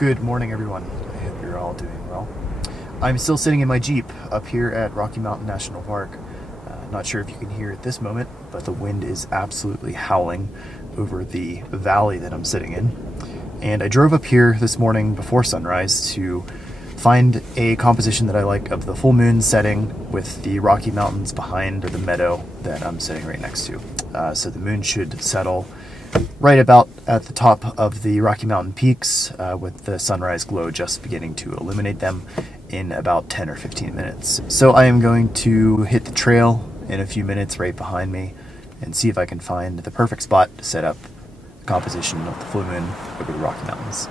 Good morning, everyone. I hope you're all doing well. I'm still sitting in my Jeep up here at Rocky Mountain National Park. Not sure if you can hear at this moment, but the wind is absolutely howling over the valley that I'm sitting in. And I drove up here this morning before sunrise to find a composition that I like of the full moon setting with the Rocky Mountains behind, or the meadow that I'm sitting right next to. So the moon should settle right about at the top of the Rocky Mountain peaks, with the sunrise glow just beginning to illuminate them in about 10 or 15 minutes. So I am going to hit the trail in a few minutes right behind me and see if I can find the perfect spot to set up the composition of the full moon over the Rocky Mountains.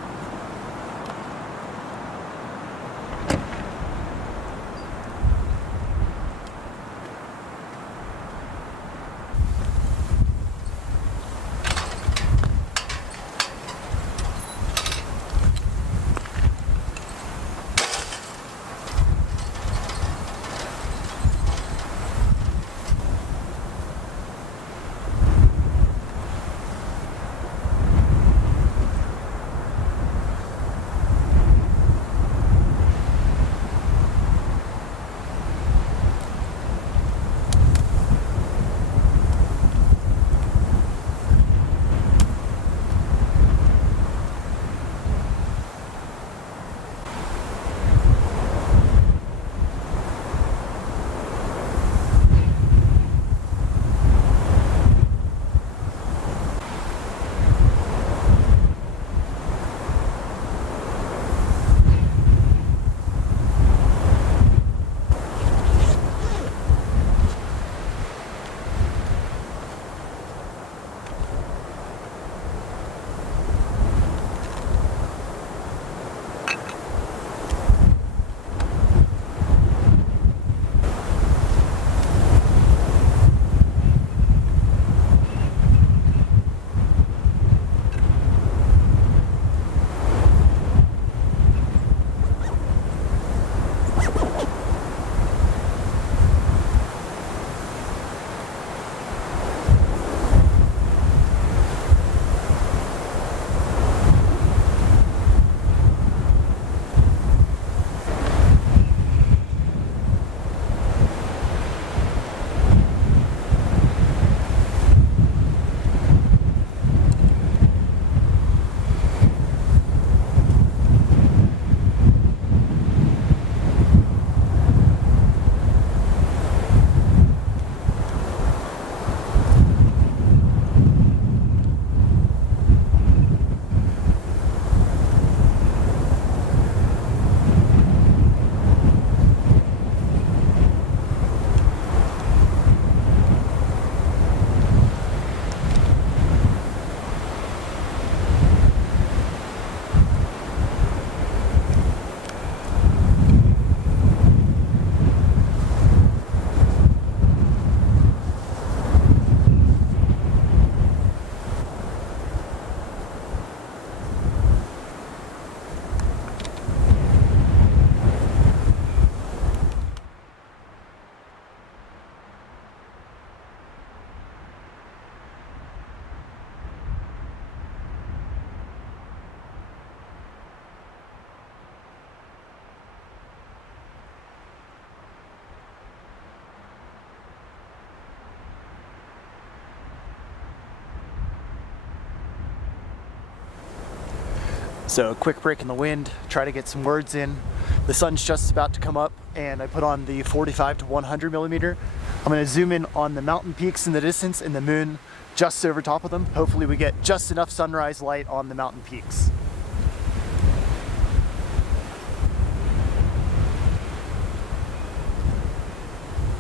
So a quick break in the wind, try to get some words in. The sun's just about to come up and I put on the 45 to 100 millimeter. I'm gonna zoom in on the mountain peaks in the distance and the moon just over top of them. Hopefully we get just enough sunrise light on the mountain peaks.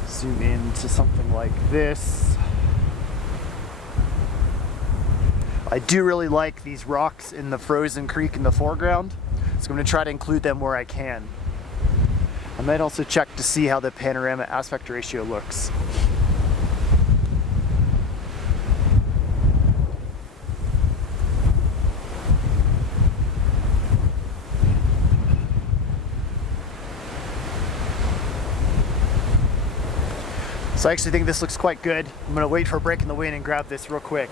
Zoom in to something like this. I do really like these rocks in the frozen creek in the foreground, so I'm going to try to include them where I can. I might also check to see how the panorama aspect ratio looks. So I actually think this looks quite good. I'm going to wait for a break in the wind and grab this real quick.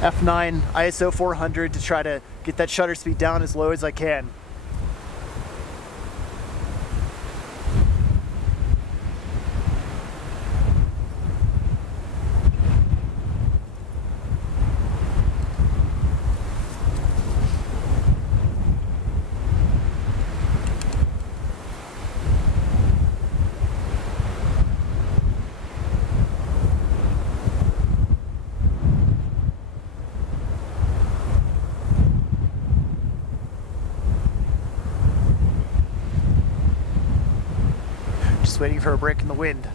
F9 ISO 400 to try to get that shutter speed down as low as I can. Just waiting for a break in the wind.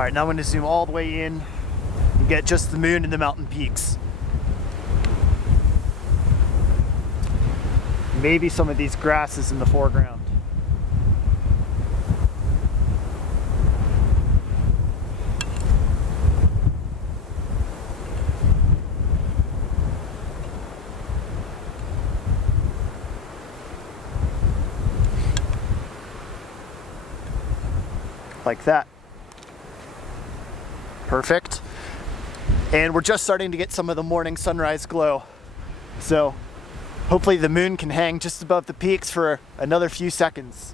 All right, now I'm going to zoom all the way in and get just the moon and the mountain peaks. Maybe some of these grasses in the foreground. Like that. Perfect. And we're just starting to get some of the morning sunrise glow. So hopefully the moon can hang just above the peaks for another few seconds.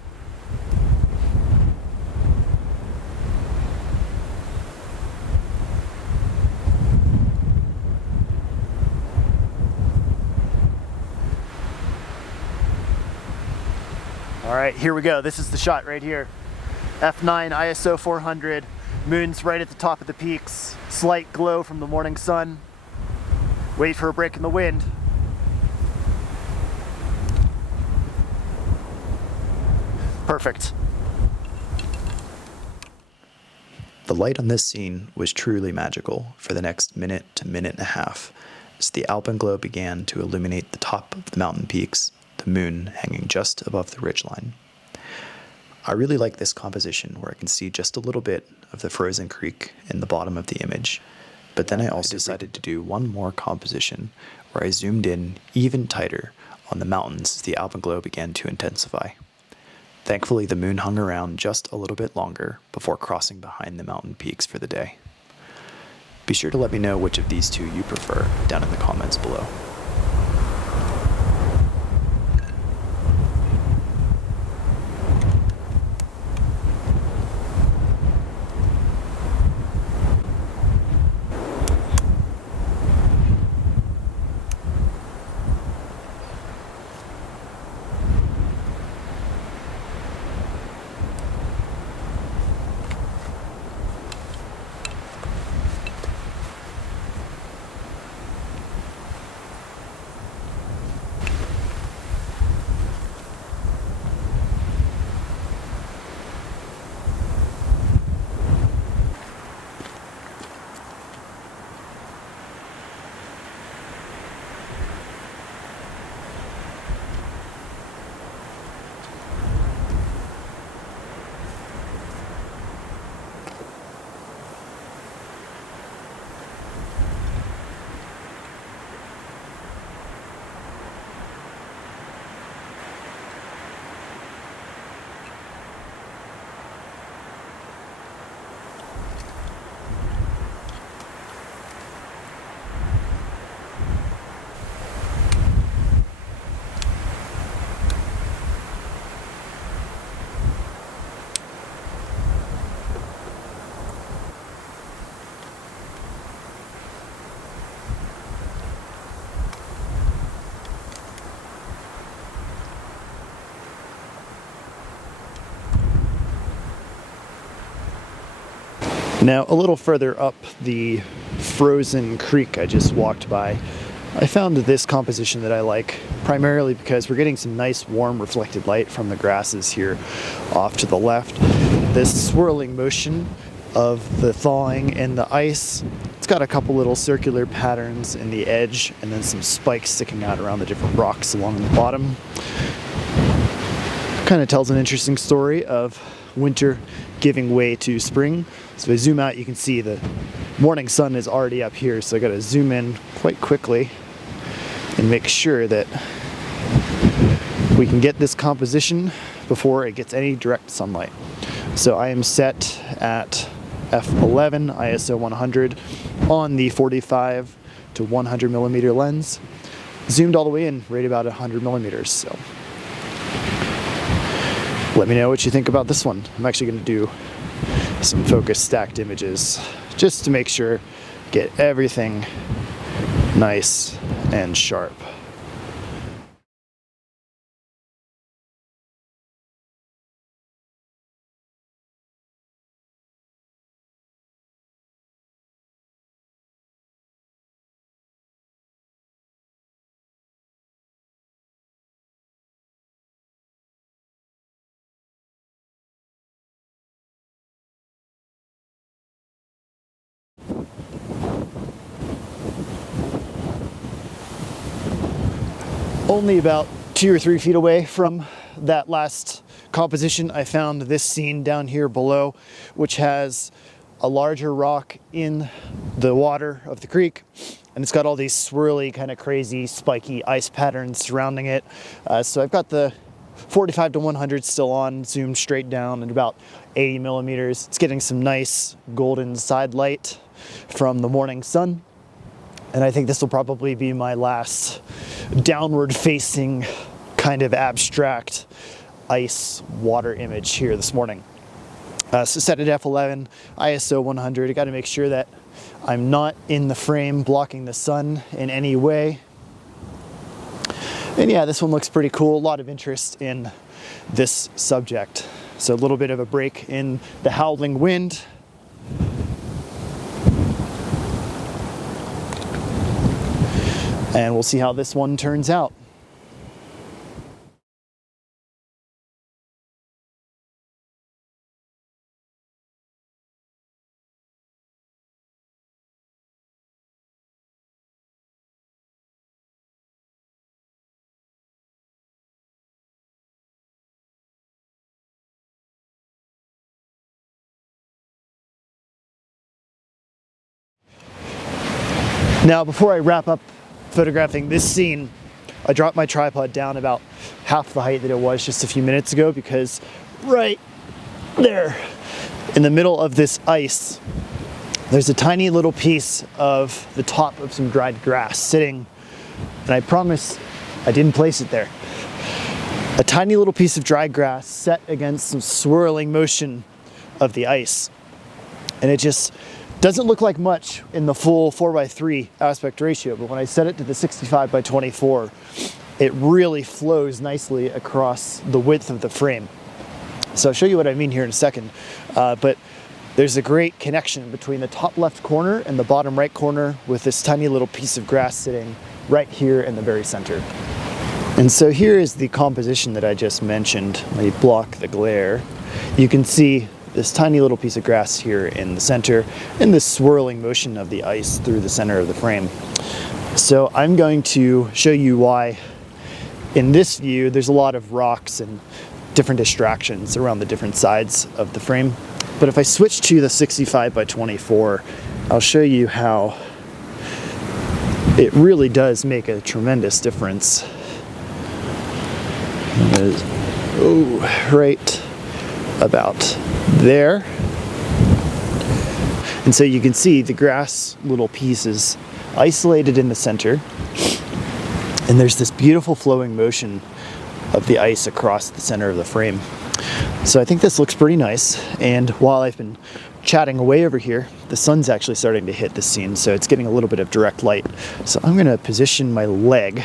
All right, here we go. This is the shot right here. F9 ISO 400. Moon's right at the top of the peaks. Slight glow from the morning sun. Wait for a break in the wind. Perfect. The light on this scene was truly magical for the next minute to minute and a half, as the alpenglow began to illuminate the top of the mountain peaks, the moon hanging just above the ridgeline. I really like this composition where I can see just a little bit of the frozen creek in the bottom of the image, but then I also decided to do one more composition where I zoomed in even tighter on the mountains as the alpenglow began to intensify. Thankfully, the moon hung around just a little bit longer before crossing behind the mountain peaks for the day. Be sure to let me know which of these two you prefer down in the comments below. Now, a little further up the frozen creek I just walked by, I found this composition that I like primarily because we're getting some nice warm reflected light from the grasses here off to the left. This swirling motion of the thawing and the ice, it's got a couple little circular patterns in the edge and then some spikes sticking out around the different rocks along the bottom. Kind of tells an interesting story of winter giving way to spring. So if I zoom out, you can see the morning sun is already up here, so I got to zoom in quite quickly and make sure that we can get this composition before it gets any direct sunlight. So I am set at f11 ISO 100 on the 45 to 100 millimeter lens, zoomed all the way in right about 100 millimeters. So let me know what you think about this one. I'm actually going to do some focus stacked images just to make sure, get everything nice and sharp. Only about 2 or 3 feet away from that last composition, I found this scene down here below, which has a larger rock in the water of the creek, and it's got all these swirly, kind of crazy, spiky ice patterns surrounding it. So I've got the 45 to 100 still on, zoomed straight down at about 80 millimeters. It's getting some nice golden side light from the morning sun. And I think this will probably be my last downward facing kind of abstract ice water image here this morning. So set at f11, ISO 100. I got to make sure that I'm not in the frame blocking the sun in any way. And yeah, this one looks pretty cool. A lot of interest in this subject. So a little bit of a break in the howling wind. And we'll see how this one turns out. Now, before I wrap up photographing this scene, I dropped my tripod down about half the height that it was just a few minutes ago, because right there in the middle of this ice, there's a tiny little piece of the top of some dried grass sitting, and I promise I didn't place it there. A tiny little piece of dry grass set against some swirling motion of the ice. And it just doesn't look like much in the full 4:3 aspect ratio, but when I set it to the 65:24, it really flows nicely across the width of the frame. So I'll show you what I mean here in a second, but there's a great connection between the top left corner and the bottom right corner, with this tiny little piece of grass sitting right here in the very center. And so here is the composition that I just mentioned. Let me block the glare. You can see this tiny little piece of grass here in the center and the swirling motion of the ice through the center of the frame. So I'm going to show you why in this view there's a lot of rocks and different distractions around the different sides of the frame. But if I switch to the 65:24, I'll show you how it really does make a tremendous difference. Right about there. And so you can see the grass little piece is isolated in the center, and there's this beautiful flowing motion of the ice across the center of the frame. So I think this looks pretty nice, and while I've been chatting away over here, the sun's actually starting to hit the scene, so it's getting a little bit of direct light. So I'm going to position my leg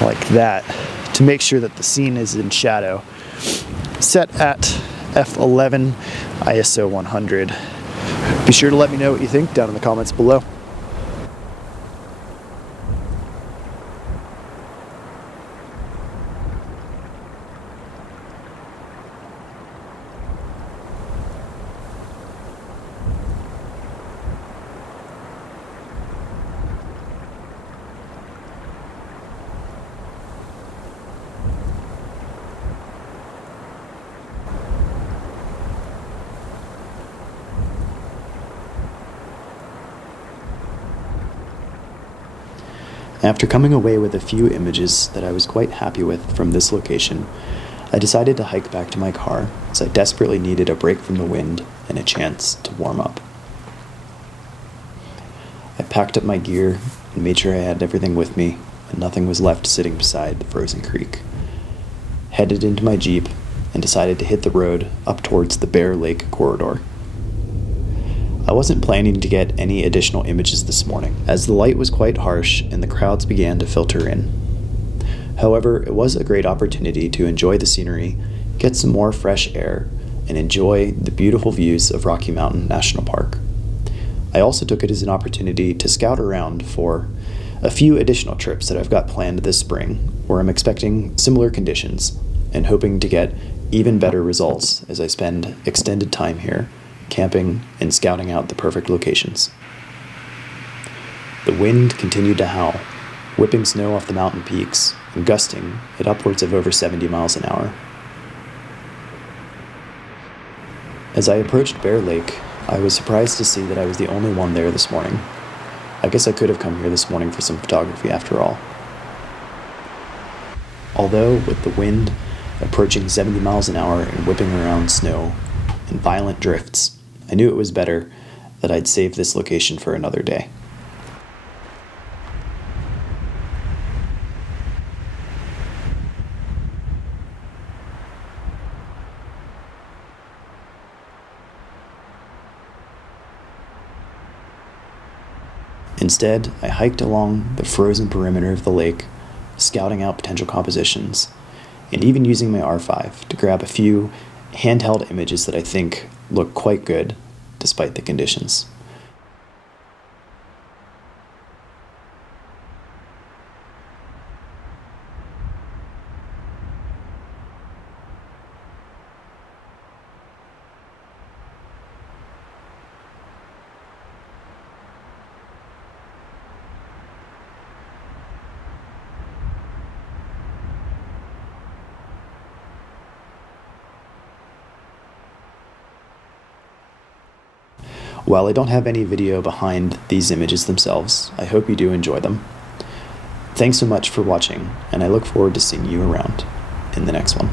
like that to make sure that the scene is in shadow. Set at f11 ISO 100. Be sure to let me know what you think down in the comments below. After coming away with a few images that I was quite happy with from this location, I decided to hike back to my car as I desperately needed a break from the wind and a chance to warm up. I packed up my gear and made sure I had everything with me and nothing was left sitting beside the frozen creek. Headed into my Jeep and decided to hit the road up towards the Bear Lake corridor. I wasn't planning to get any additional images this morning, as the light was quite harsh and the crowds began to filter in. However, it was a great opportunity to enjoy the scenery, get some more fresh air, and enjoy the beautiful views of Rocky Mountain National Park. I also took it as an opportunity to scout around for a few additional trips that I've got planned this spring, where I'm expecting similar conditions and hoping to get even better results as I spend extended time here, camping and scouting out the perfect locations. The wind continued to howl, whipping snow off the mountain peaks and gusting at upwards of over 70 miles an hour. As I approached Bear Lake, I was surprised to see that I was the only one there this morning. I guess I could have come here this morning for some photography after all. Although, with the wind approaching 70 miles an hour and whipping around snow and violent drifts, I knew it was better that I'd save this location for another day. Instead, I hiked along the frozen perimeter of the lake, scouting out potential compositions, and even using my R5 to grab a few handheld images that I think look quite good despite the conditions. While I don't have any video behind these images themselves, I hope you do enjoy them. Thanks so much for watching, and I look forward to seeing you around in the next one.